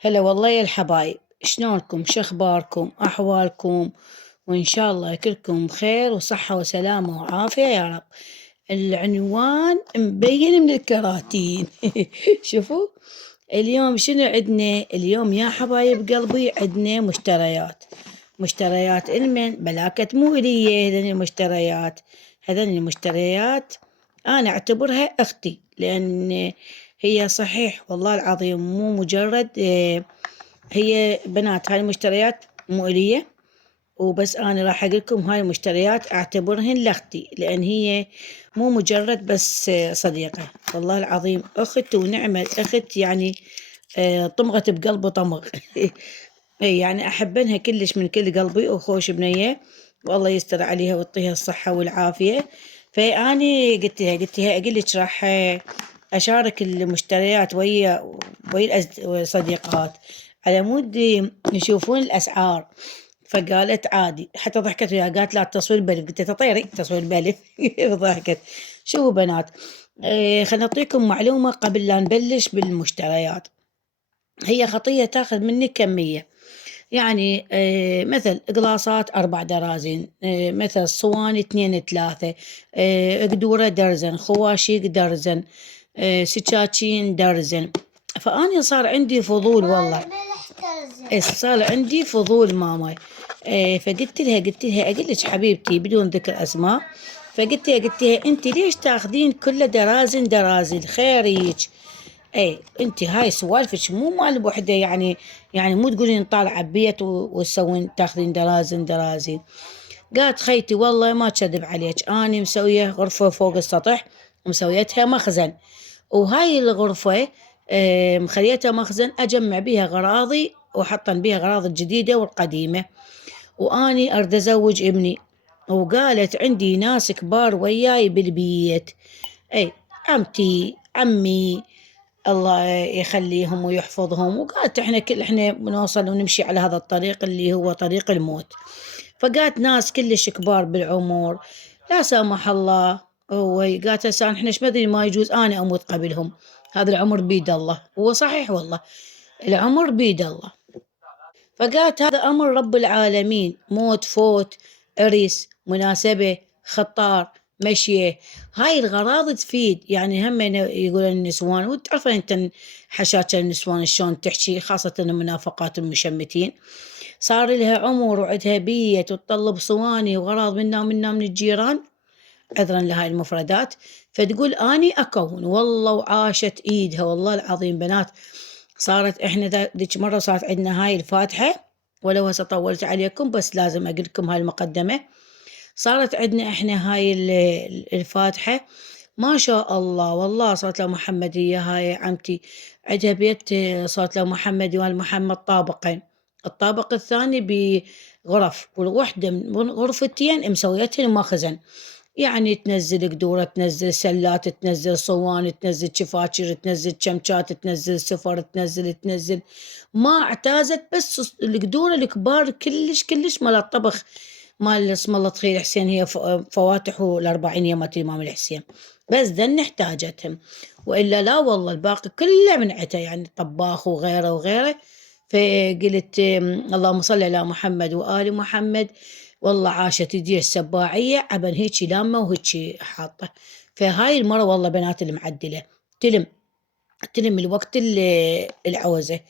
هلا والله يا الحبايب، شلونكم؟ شخباركم؟ أحوالكم؟ وإن شاء الله كلكم بخير وصحة وسلامة وعافية يا رب. العنوان مبين من الكراتين. شوفوا اليوم شنو عندنا اليوم يا حبايب قلبي؟ عندنا مشتريات المن بلاكت مو إلي هذين المشتريات. هذين المشتريات أنا أعتبرها أختي، لأن هي صحيح والله العظيم مو مجرد هي بنات. هاي المشتريات مو إلي وبس، أنا راح أقول لكم هاي المشتريات أعتبرهن لأختي، لأن هي مو مجرد بس صديقة، والله العظيم أخت ونعمة أخت يعني. طمغت بقلبي طمغ. إي يعني أحبنها كلش من كل قلبي وخوش بنية، والله يستر عليها ويعطيها الصحة والعافية. فأني قلت لها أقول لك راح أشارك المشتريات ويا الصديقات على مود يشوفون الأسعار. فقالت عادي، حتى ضحكت وياها قالت لا تصوير بلف، قلت لها طيري تصوير بلف. ضحكت. شوفوا بنات، خلينا نعطيكم معلومة قبل لا نبلش بالمشتريات. هي خطية تاخذ منك كمية، يعني مثل قلاصات 4 درازين، مثل صواني 2 3، قدورة درزن، خواشيق درزن، سكاكين درزن. فأنا صار عندي فضول والله. صار عندي فضول ماما. قلت لها أقول لك حبيبتي بدون ذكر أسماء. قلت لها أنت ليش تاخذين كله درازن درازن خيريك؟ ايه انت هاي سوالفك مو مال بوحده، يعني مو تقولين طالعه بيت وتسوين تاخذين درازن درازين. قالت خيتي والله ما كذب عليك، اني مسويه غرفه فوق السطح ومسويتها مخزن، وهاي الغرفه مخليتها مخزن اجمع بيها غراضي وحطن بيها غراضي الجديده والقديمه. واني اريد ازوج ابني، وقالت عندي ناس كبار وياي بالبيت. اي عمتي عمي الله يخليهم ويحفظهم، وقالت احنا بنوصل ونمشي على هذا الطريق اللي هو طريق الموت. فقالت ناس كلش كبار بالعمر لا سامح الله، وقالت هسه احنا ايش مدري ما يجوز انا اموت قبلهم، هذا العمر بيد الله. هو صحيح والله العمر بيد الله. فقالت هذا امر رب العالمين، موت فوت عريس مناسبة خطار مشيه. هاي الغراض تفيد، يعني هم يقولون النسوان، وتعرفين انت حشاكة النسوان شلون تحكي، خاصة المنافقات المشمتين. صار لها عمر وعدها بيت وتطلب صواني وغراض منا ومنا من الجيران، عذرا لهاي المفردات. فتقول اني اكون والله، وعاشت ايدها والله العظيم بنات. صارت احنا ذيك مرة صارت عندنا هاي الفاتحة، ولو هسه طولت عليكم بس لازم اقول لكم هاي المقدمة. صارت عندنا احنا هاي الفاتحة، ما شاء الله والله صارت لها محمدية هاي عمتي. عندها بيت صارت لها محمدي والمحمد طابقين، الطابق الثاني بغرف، والوحدة من غرفتين مسويتهن مخزن. يعني تنزل قدورة، تنزل سلات، تنزل صوان، تنزل شفاتشر، تنزل شمشات، تنزل سفر، تنزل. ما اعتازت، بس القدورة الكبار كلش كلش مال الطبخ مال اسم الله تخيل حسين، هي فواتح الأربعينية مالت الإمام الحسين، بس ذن احتاجتهم، وإلا لا والله الباقي كله من عتا، يعني طباخ وغيره وغيره. فقلت اللهم صل على محمد وآل محمد. والله عاشت يديها السباعية عبن هيجي لامة وهيجي حاطة. فهاي المرة والله بنات المعدلة تلم تلم الوقت العوزة.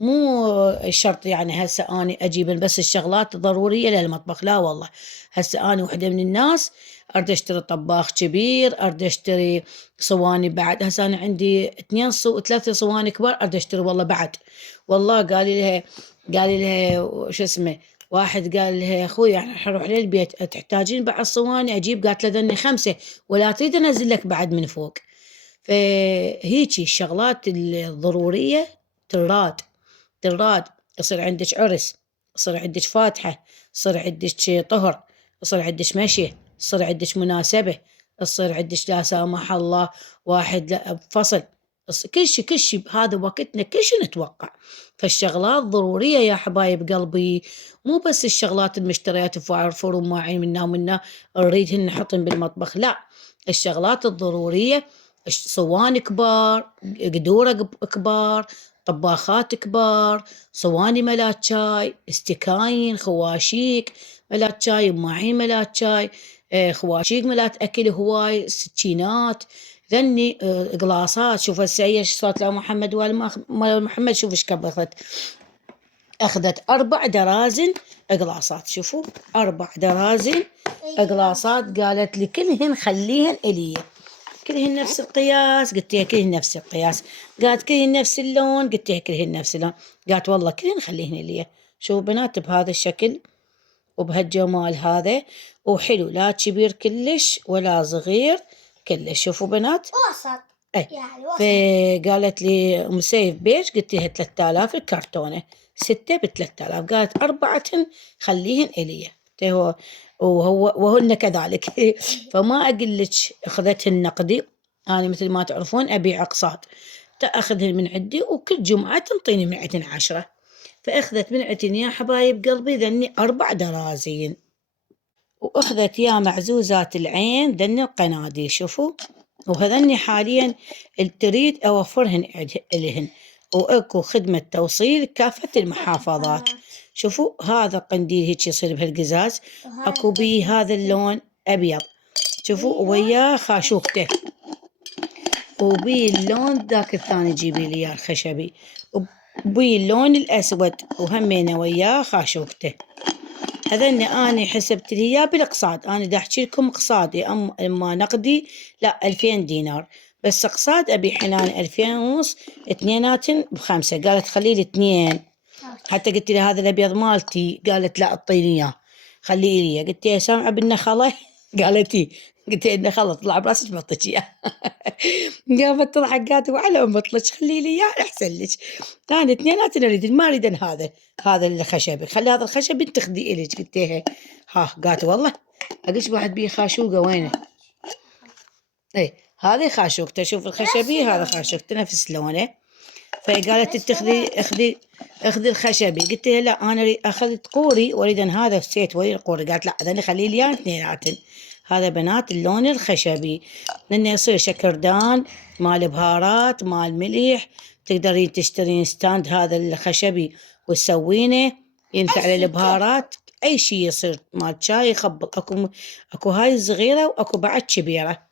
مو شرط يعني هسه اني اجيب بس الشغلات الضرورية للمطبخ، لا والله. هسه اني وحدة من الناس اريد اشتري طباخ كبير، اريد اشتري صواني بعد. هسه انا عندي 3 صواني كبار اريد اشتري والله بعد. والله قال لها شو اسمه، واحد قال لها يا اخوي احنا نروح للبيت تحتاجين بعد صواني اجيب؟ قالت له ذني 5 ولا تريد انزل لك بعد من فوق. فهيجي الشغلات الضرورية تراد. يصير عندك عرس، يصير عندك فاتحة، يصير عندك طهر، يصير عندك مشي، يصير عندك مناسبة، يصير عندك لا سامح الله واحد لا فصل، كل شي بهذا وقتنا كل شي نتوقع. فالشغلات ضرورية يا حبايب قلبي، مو بس الشغلات المشتريات فار وماعين منا ومنا نريدهن نحطن بالمطبخ، لا. الشغلات الضرورية صوان كبار، قدورة كبار، طباخات كبار، صواني ملات شاي، استكاين، خواشيك ملات شاي، ماعين ملات شاي، خواشيك ملات أكل هواي، سكينات، ذني قلاصات. شوف هسه هي صوت لا محمد مال محمد، شوف ايش كم أخذت 4 درازن قلاصات. شوفوا 4 درازن قلاصات، قالت لي كلهن خليهن إلي، كلهن نفس القياس. قلت لها كلهن نفس القياس. قالت كلهن نفس اللون. قلت لها كلهن نفس اللون. قالت والله كلهن خليهن إلي. شوفوا بنات بهذا الشكل وبهالجمال هذا، وحلو، لا كبير كلش ولا صغير كلش. شوفوا بنات وسط اي يعني وسط. فقالت لي أم سيف بيش؟ قلت لها 3000 الكرتونة، 6 ب3000. قالت 4 خليهن إلي. وهن كذلك. فما أقول لك أخذتهن نقدي، أنا مثل ما تعرفون أبيع أقساط، تأخذهن من عندي وكل جمعة تنطيني من عندهن 10. فأخذت من عندهن يا حبايب قلبي ذني 4 درازين، وأخذت يا معزوزات العين ذني القناديل. شوفوا، وهذني حاليا تريد أوفرهن إلهن، وأكو خدمة توصيل كافة المحافظات. شوفوا هذا قنديل هيك يصير بهالقزاز، أكو بيه هذا اللون أبيض، شوفوا وياه خاشوقته، وبيه اللون ذاك الثاني جيبي لي إياه الخشبي، وبيه اللون الأسود وهمينه وياه خاشوقته. هذني أنا حسبت لي إياه بالأقساط. أنا دا أحكي لكم اقساطي، أما نقدي لا 2000 دينار، بس اقساط أبي حنان 2000 ونص، اثنيناتن ب5. قالت خلي لي 2. حتى قلت لها هذا الأبيض مالتي، قالت لا أعطيني إياه خليه لي. قلت لها سامعة بالنخلة؟ قالت إيه. قلت لها النخلة طلع براسك بعطيك إياه. قامت تضحك، قالت وعلى ما بطلك خلي لي إياه أحسن لك. أنا اثنيناتن أريد، ما أريد هذا الخشبي، خلي هذا الخشبي تاخذي إلك. قلت لها ها. قالت والله أقولش واحد بيه خاشوقة وينه؟ اي هذه خاشوقته، شوف الخشبي هذا خاشوقته نفس لونه. فقالت اخذي الخشبي. قلت لها لا انا اخذت قوري واريد ان هذا السيت ويا القوري. قالت لا اذا خلي لي اثنيناتن. هذا بنات اللون الخشبي، لانه يصير شكردان مال بهارات مال ملح. تقدرين تشترين ستاند هذا الخشبي وتسوينه، ينفع للبهارات اي شيء. يصير مال شاي يخبط. اكو هاي الصغيره واكو بعد كبيره،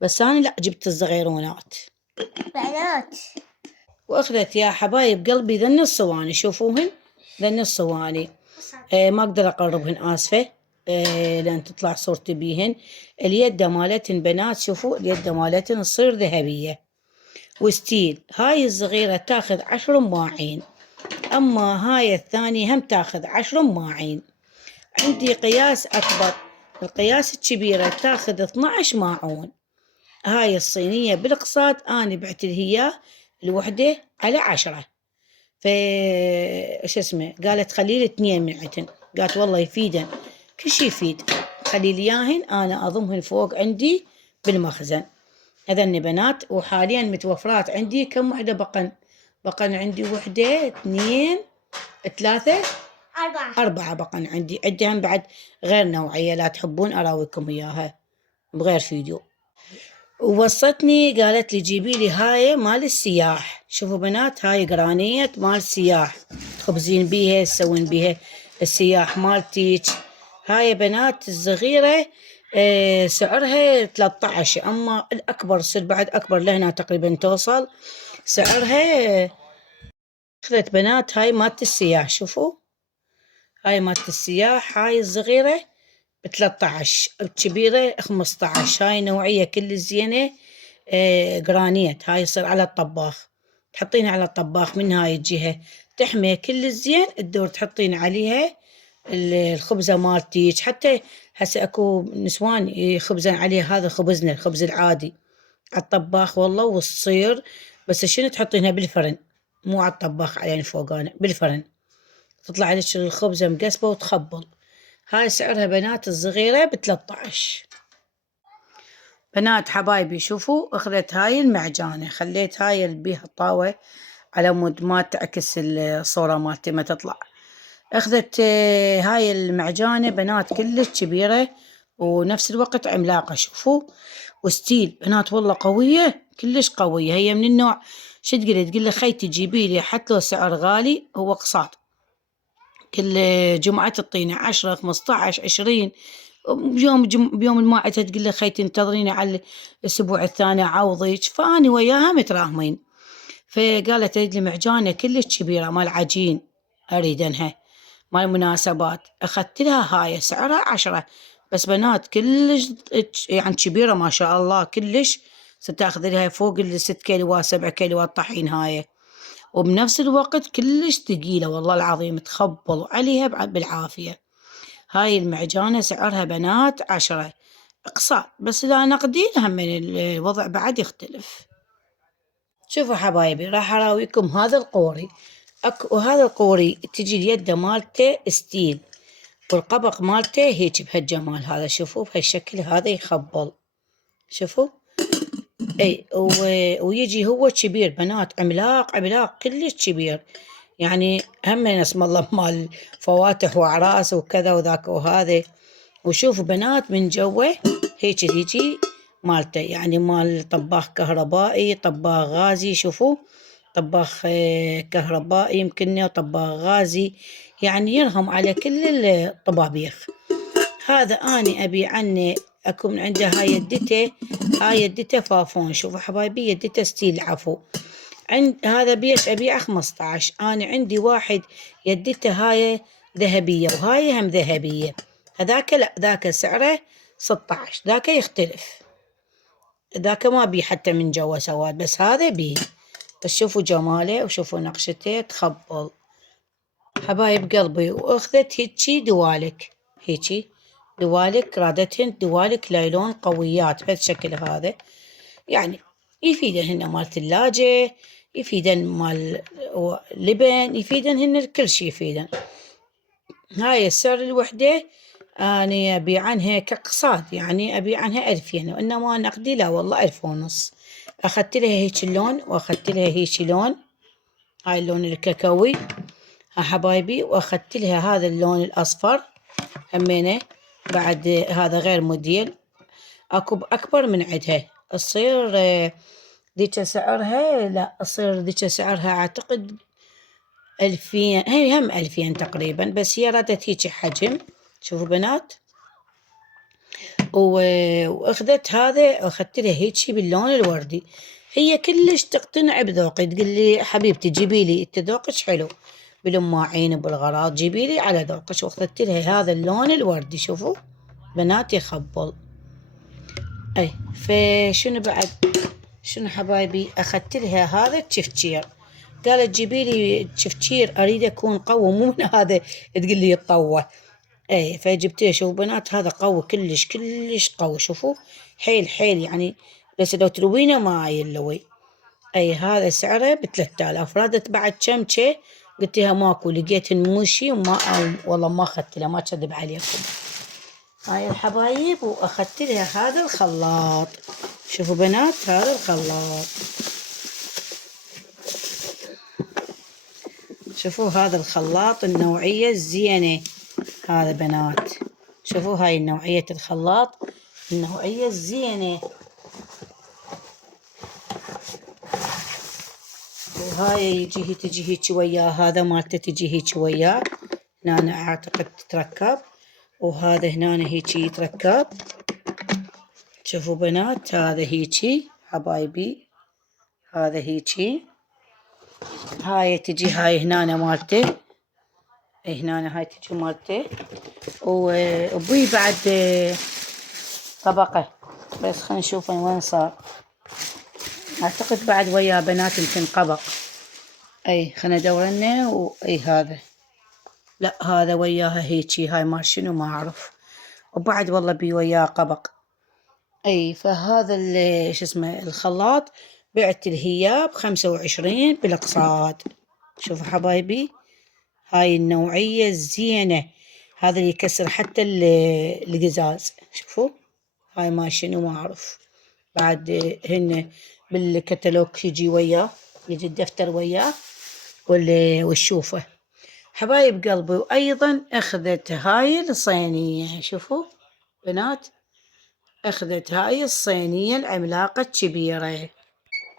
بس انا لا جبت الصغيرونات بنات. واخذت يا حبايب قلبي ذن الصواني. شوفوهن ذن الصواني. ما اقدر اقربهن، اسفه، لان تطلع صورتي بيهن. اليد مالتهن بنات، شوفوا اليد مالتهن تصير ذهبيه وستيل. هاي الصغيره تاخذ 10 ماعين، اما هاي الثانيه هم تاخذ 10 ماعين. عندي قياس اكبر، القياس الكبيره تاخذ 12 ماعون. هاي الصينية بالقصاد أنا بعت لها إياه الوحدة على 10. شو اسمه، قالت خلي لي 2 من عندهن. قالت والله يفيدن، كل شيء يفيد، خلي لي إياهن أنا أضمهن فوق عندي بالمخزن. هذني بنات، وحاليا متوفرات عندي كم وحدة بقن عندي 1 2 3 4 بقن عندي. عندهم بعد غير نوعية، لا تحبون أراويكم إياها بغير فيديو. ووصتني قالت لي جيبي لي هاي مال السياح. شوفوا بنات هاي قرانية مال السياح، تخبزين بيها تسوين بيها السياح مالتيج. هاي بنات الصغيرة سعرها 13، أما الأكبر تصير بعد أكبر لهنا تقريبا توصل سعرها. أخذت بنات هاي مالت السياح. شوفوا هاي مالت السياح، هاي الصغيرة ب13، الكبيرة 15. هاي نوعية كل الزينة جرانيت. هاي يصير على الطباخ، تحطينها على الطباخ من هاي الجهة تحمي كل الزين، تدور تحطين عليها الخبزة مالتيج. حتى هسه اكو نسوان يخبزن عليها هذا خبزنا الخبز العادي على الطباخ والله، وتصير بس شنو تحطينها بالفرن، مو على الطباخ على فوقانه بالفرن، تطلع لك الخبزة مقسبة وتخبل. هاي سعرها بنات الصغيرة ب13. بنات حبايبي شوفوا، اخذت هاي المعجانة، خليت هاي اللي بيها الطاوة على مود ما تعكس الصورة مالتي ما تطلع. اخذت هاي المعجانة بنات كلش كبيرة ونفس الوقت عملاقة شوفوا، وستيل بنات والله قوية كلش قوية. هي من النوع شو تقول له خيتي تجيبي لي حتى لو سعر غالي هو قساط، كل جمعة تعطيني 10 15 20. بيوم المائتة تقول له خيتي انتظريني على الأسبوع الثاني أعوضك، فأني وياها متراهمين. فقالت أريد لي معجانة كلش كبيرة مال عجين أريدنها مال مناسبات. أخذت لها هاي سعرها 10، بس بنات كلش يعني كبيرة ما شاء الله كلش. ستاخذ لها فوق 6 كيلوات 7 كيلوات طحين هاي، وبنفس الوقت كلش ثقيلة والله العظيم تخبل عليها بالعافية. هاي المعجانة سعرها بنات 10 اقساط، بس لا نقدين هم من الوضع بعد يختلف. شوفوا حبايبي راح اراويكم هذا القوري. وهذا القوري تجي اليد مالته ستيل، والقبق مالته هيك بهالجمال هذا. شوفوا بهالشكل هذا يخبل، شوفوا. اي ويجي هو كبير بنات، عملاق عملاق كلش كبير، يعني هم اسم الله مال فواتح واعراس وكذا وذاك وهذا. وشوفوا بنات من جوه هيك هيجي مالته، يعني مال طباخ كهربائي طباخ غازي. شوفوا طباخ كهربائي يمكن وطباخ غازي، يعني يرهم على كل الطبابيخ. هذا أنا أبي عني أكون عنده هاي يدته، هاي يدته فافون. شوفوا حبايبي يدته ستيل عفو. عند هذا بيش أبيعه 15، أنا عندي واحد يدته هاي ذهبية وهاي هم ذهبية. هذاك لا ذاك سعره 16، ذاك يختلف، ذاك ما بي حتى من جوا سواد، بس هذا بي. بس شوفوا جماله وشوفوا نقشته تخبل حبايب قلبي. واخذت هيجي دوالك، هيجي دوالك رادتهن دوالك لايلون قويات بهالشكل هذا، يعني يفيدن هن مال ثلاجة، يفيدن مال لبن، يفيدن هن كل شي يفيدن. هاي السعر الوحدة أنا أبيع عنها كاقساط، يعني أبيع عنها 2000، وإنما نقدي لا والله 1500. أخذت لها هيك اللون وأخذت لها هيك لون، هاي اللون الكاكاوي ها حبايبي، وأخذت لها هذا اللون الأصفر همينه بعد. هذا غير موديل، أكو أكبر من عدها تصير ذيك سعرها، لا تصير ذيك سعرها أعتقد 2000، هي هم 2000 تقريبا، بس هي ردت هيك حجم. شوفوا بنات، واخذت هذا اخذت لها هيك باللون الوردي. هي كلش تقتنع بذوقي، تقول لي حبيبتي جيبي لي انت ذوقك حلو بالماعين وبالغراض، جيبي لي على ذوقك. واخذت لها هذا اللون الوردي. شوفوا بنات يخبل. اي فشنو بعد، شنو حبايبي، اخذت لها هذا التشفشير. قالت جيبي لي تشفشير اريد يكون قوي مو من هذا تقول لي يتطوع. اي فجبت شوفوا بنات هذا قوي كلش كلش قوي. شوفوا حيل حيل يعني، بس لو تروينه ما يلوي. اي هذا سعره ب3000. رادت بعد شمشة قلت لها ماكو، لقيت مشي وما والله ما اخذت لها، ما كذب عليكم. هاي الحبايب، واخذت لها هذا الخلاط. شوفوا بنات هذا الخلاط، شوفوا هذا الخلاط النوعية الزينة هذا بنات. شوفوا هاي النوعية الخلاط النوعية الزينة. وهاي يجي تجي هيك وياه، هذا مالته تجي هيك وياه، هنا اعتقد تتركب، وهذا هنا هيك يتركب. شوفوا بنات هذا هيجي حبايبي، هذا هيجي. هاي تجي هاي هنا مالته، هنا هاي تجي مالته. وبي بعد طبقة، بس خلينا نشوف وين صار. اعتقد بعد ويا بنات يمكن قبق. اي خلينا ندورنا. واي هذا لا هذا وياها هيجي، هاي ما شنو ما اعرف. وبعد والله بي وياه قبق. اي فهذا شو اسمه الخلاط بعت الهياب 25 بالاقساط. شوفوا حبايبي هاي النوعية الزينة، هذا اللي يكسر حتى القزاز. شوفوا هاي ما شنو ما اعرف. بعد هن بالكتالوج يجي وياه، يجي الدفتر وياه والشوفة حبايب قلبي. وأيضا أخذت هاي الصينية، شوفوا بنات أخذت هاي الصينية العملاقة الكبيرة.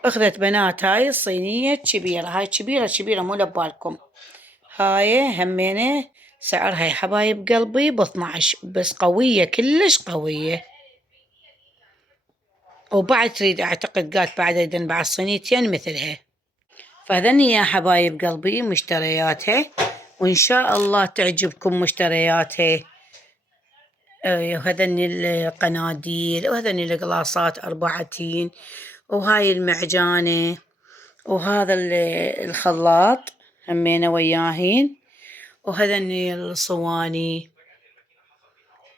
أخذت بنات هاي الصينية الكبيرة، هاي كبيرة مو لبالكم. هاي همينة سعرها يا حبايب قلبي ب12، بس قوية كلش قوية. وبعد تريد أعتقد قالت بعد أيضا بعد صينيتين مثلها. فهذني يا حبايب قلبي مشترياتها، وإن شاء الله تعجبكم مشترياتها. وهذني القناديل، وهذني القلاصات 4 تين، وهاي المعجانة، وهذا الخلاط همينة وياهين، وهذني الصواني،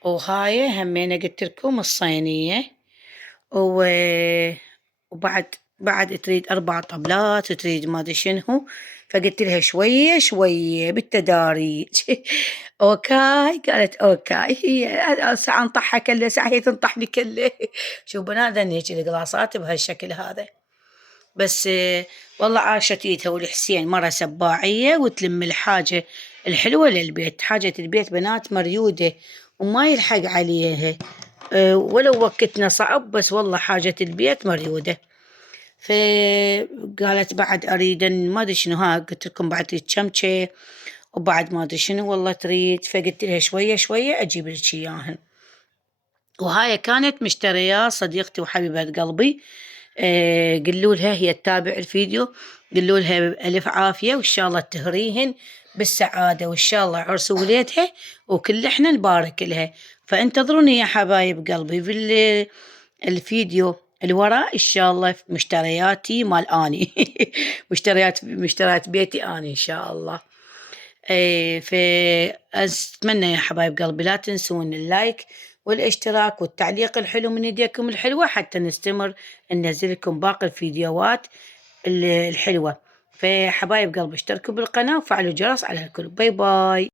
وهاي همينة قلت لكم الصينية. وبعد تريد 4 طبلات، تريد ما ادري شنو. فقلت لها شوية شوية بالتداريج. اوكي، قالت اوكي. هي ساعة انطحها كله، ساعة هي تنطحني كله. شوف بنات هيك القلاصات بهالشكل هذا. بس والله عاشت ايدها والحسين مرة سباعية وتلم الحاجة الحلوة للبيت. حاجة البيت بنات مريودة وما يلحق عليها. ولو وقتنا صعب، بس والله حاجة البيت مريودة. فقالت بعد أريد ما أدري شنو، ها قلت لكم بعد تريد شمشة، وبعد ما أدري شنو والله تريد. فقلت لها شوية شوية أجيب لك إياهن. وهاي كانت مشتريات صديقتي وحبيبة قلبي. قلوا لها هي تتابع الفيديو، قلوا لها بألف عافية، وإن شاء الله تهريهن بالسعادة، وإن شاء الله عرس وليدها وكل إحنا نبارك لها. فانتظروني يا حبايب قلبي في الفيديو الوراء إن شاء الله مشترياتي مال آني. مشتريات بيتي آني إن شاء الله. فأتمنى يا حبايب قلبي لا تنسون اللايك والاشتراك والتعليق الحلو من يديكم الحلوة، حتى نستمر ننزل لكم باقي الفيديوهات الحلوة. فحبايب قلبي اشتركوا بالقناة وفعلوا الجرس على الكل. باي باي.